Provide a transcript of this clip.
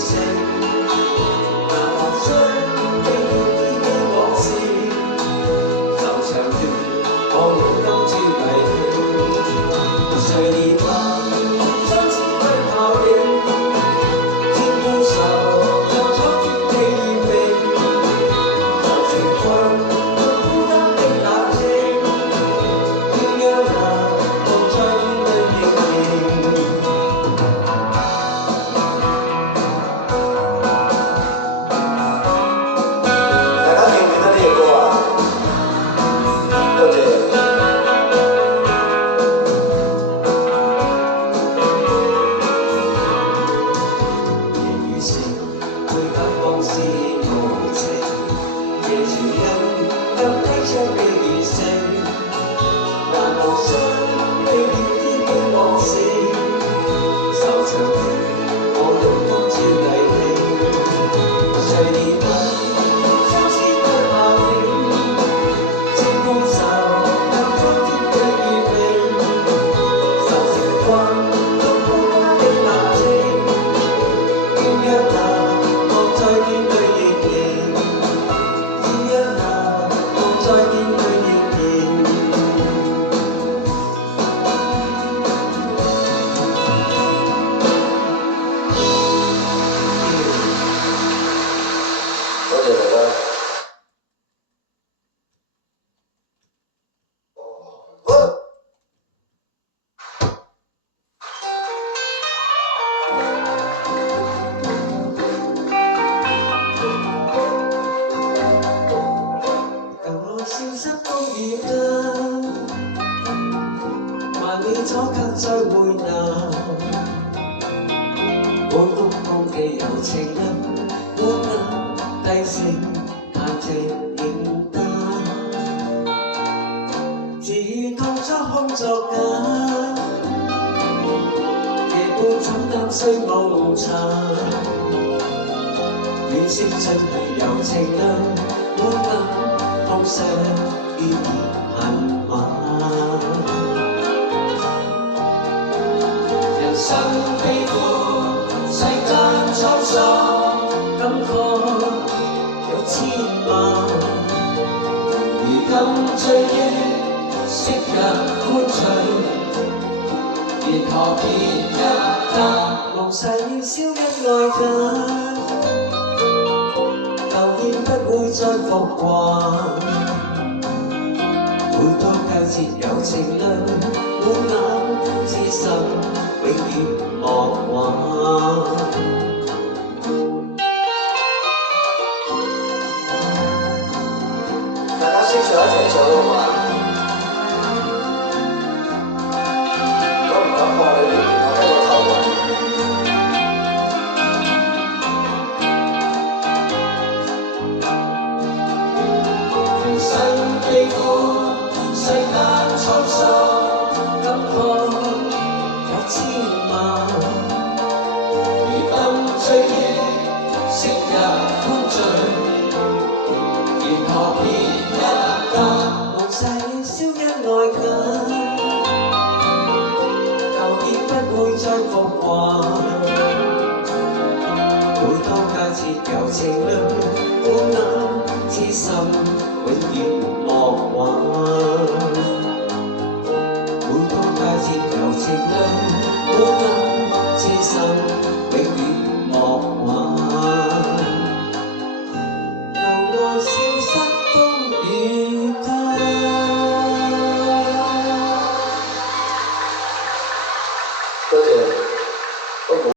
性，但學將經典的往事，就長斷我們今朝迷興。誰憐憫相思的效應，天高愁又觸貼地熱命，就情困孤單的冷清，點樣能共再面對認認？阻隔再回流，滿腹空氣柔情人，滿眼低聲嘆息認得，自如當初空作假，夜半怎擔雖無茶，惋惜真係柔情人，滿眼空想依然恨馬。生悲苦，世間滄桑，感覺有千萬。如今追憶昔日歡趣，然何別一得夢逝要燒一愛緊，舊煙不會再復還。每當交接柔情亮，滿眼痴心。永遠莫忘。大家識唱一齊唱好嘛？如果唔敢放你呢邊，我跟個頭暈。平生悲歡，世間滄桑，感覺千萬，如今追憶昔日歡聚，然何別一得夢逝要燒一愛緊，舊煙不會再復還。每當佳節柔情亮，滿眼痴心永遠莫忘。每當佳節柔情亮，滿眼痴心。